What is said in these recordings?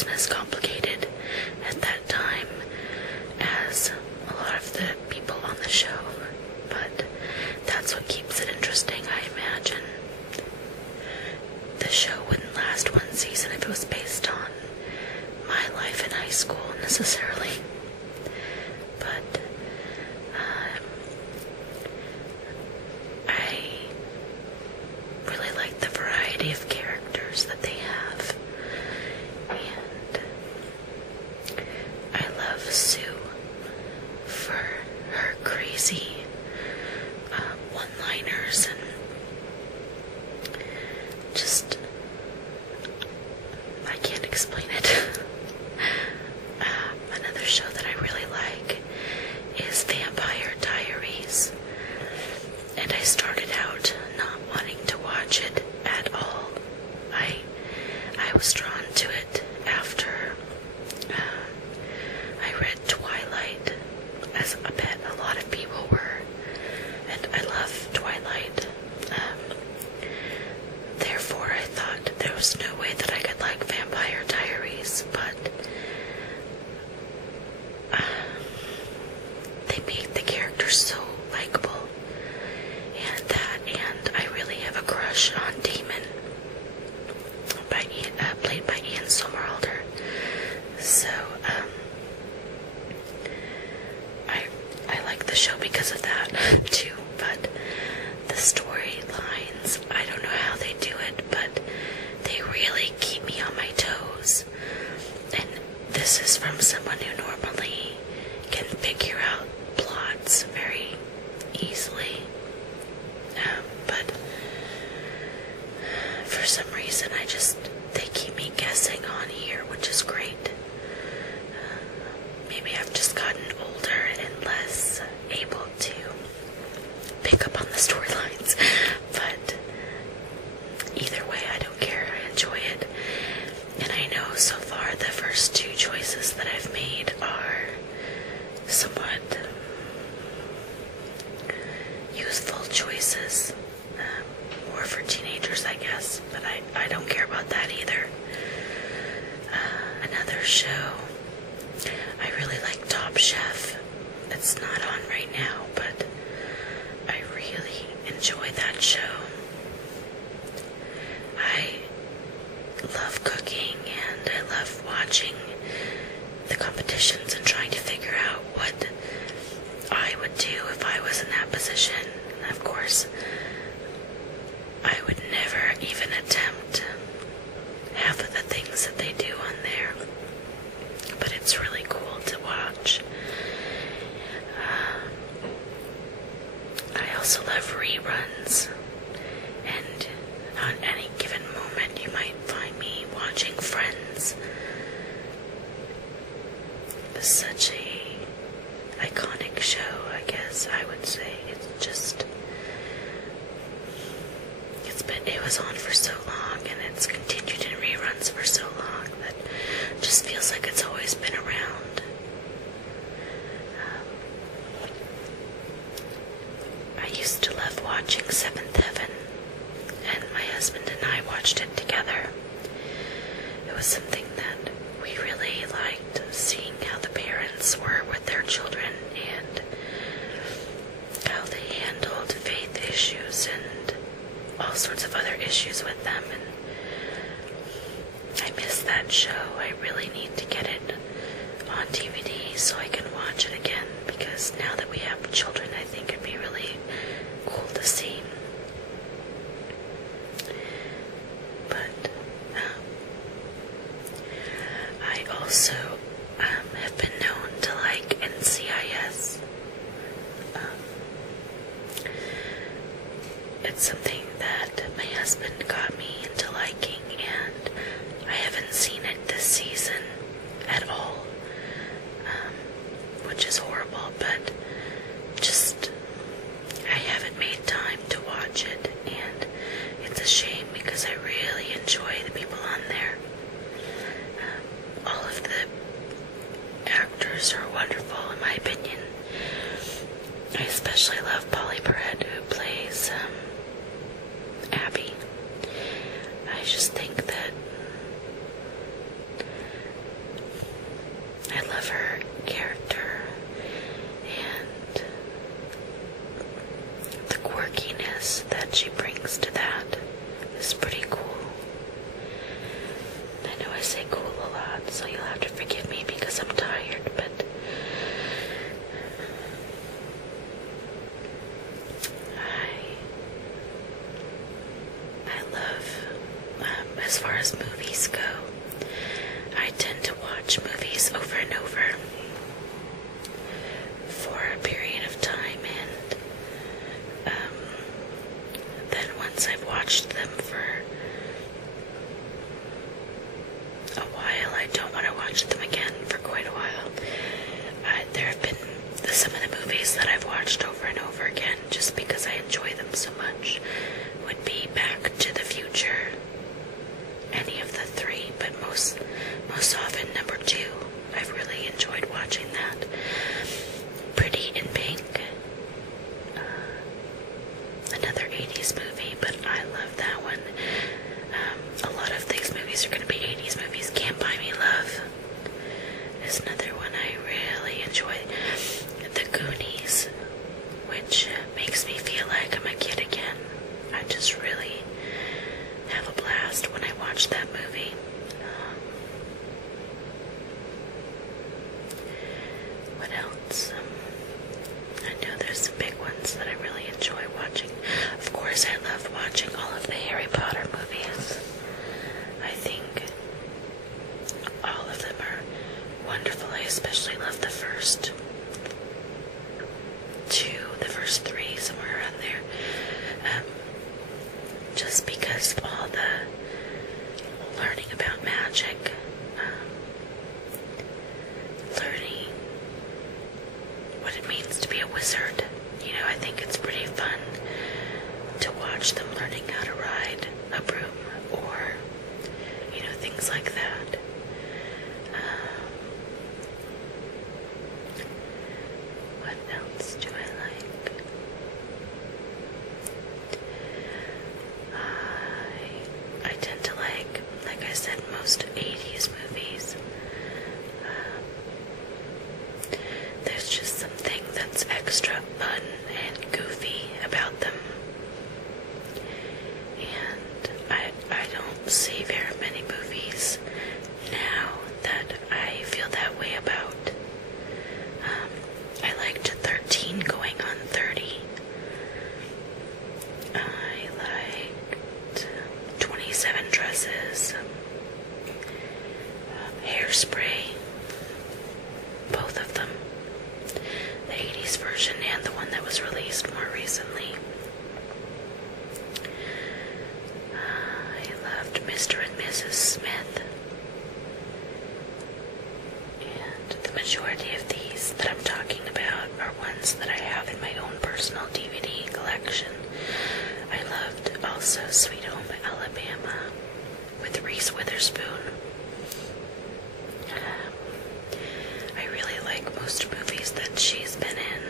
wasn't as complicated at that time as a lot of the people on the show, but that's what keeps it interesting, I imagine. The show wouldn't last one season if it was based on my life in high school necessarily, but I really like the variety of characters that they have, and I love Sue for her crazy one-liners and just, I can't explain it. Another show that I really like is Vampire Diaries, and I started out not wanting to watch it at all. I was drawn to it after I read Twilight, as I bet a lot of people were, and I love Twilight. Therefore, I thought there was no way that I could like Vampire Diaries, but they made the characters so likable, and I really have a crush on Demon, played by Ian Somerhalder. So, I like the show because of that, too, but the storylines, I don't know how they do it, but they really keep me on my toes, and this is from someone who normally can figure out plots very easily, but for some reason they keep me guessing on here, which is great. Maybe I've just gotten older and less able to pick up on the storylines, but either way, I don't care. I enjoy it, and I know so far the first two choices that I've made are somewhat useful choices, more for teenagers, I guess, but I don't care about that either. Another show, I really like Top Chef. It's not on right now, but I really enjoy that show. I love cooking, and I love watching the competitions and trying to figure out what I would do if I was in that position. And of course, I would never even attempt half of the things that they do on there, but it's really cool to watch. I also love reruns, and on any given moment you might find me watching Friends. It's such a iconic show, I guess I would say. It was on for so long, and it's continued in reruns for so long that it just feels like it's always been around. I used to love watching Seventh Heaven, and my husband and I watched it together. It was something that we really liked, seeing how the parents were with their children and how they handled faith issues and all sorts of other issues with them, and I miss that show. I really need to get it on DVD so I can watch it again, because now that we have children, I think it'd be really cool to see. But I also have been known to like NCIS. It's something that my husband got me into liking, and I haven't seen it this season at all, which is horrible, but just I haven't made time to watch it, and it's a shame because I really enjoy the people on there. All of the I say cool a lot, so you'll have to forgive me because I'm tired, but I love, as far as movies go, I tend to watch movies over and over for a period of time, and then once I've watched them for a while, I don't want to watch them again for quite a while. There have been some of the movies that I've watched over and over again just because I enjoy them so much would be Back to the Future, any of the three, but most often number 2. I've really enjoyed watching that. Pretty in Pink, another 80s movie, but I love that one. A lot of these movies are going to be 80s movies. Can't Buy Me Love is another one I really enjoy. The Goonies, which makes me feel like I'm a kid again. I just really have a blast when I watch that movie. What else? I know there's some big ones that I really enjoy watching. Of course, I love watching all of the Harry Potter movies. I think all of them are wonderful. I especially love the first 2, the first 3, somewhere around there. Just because of all the learning about magic, learning what it means to be a wizard. You know, I think it's pretty fun to watch them learning how to ride a broom or, you know, things like that. What else do I like? I tend to like I said, most 80s movies. There's just something that's extra fun and goofy about them. And I don't see very many movies now that I feel that way about. I liked 13 Going on 30. I liked 27 Dresses. Hairspray. Both of them. The 80s version and the one that was released more recently. I loved Mr. and Mrs. Smith. And the majority of these that I'm talking about are ones that I have in my own personal DVD collection. I loved also Sweet Home Alabama with Reese Witherspoon. I really like most movies that she's been in.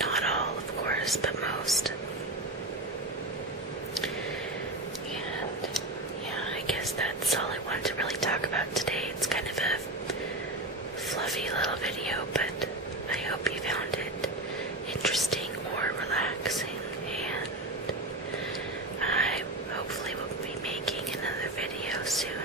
Not all, of course, but most. And yeah, I guess that's all I wanted to really talk about today. It's kind of a fluffy little video, but I hope you found it interesting or relaxing, and I hopefully will be making another video soon.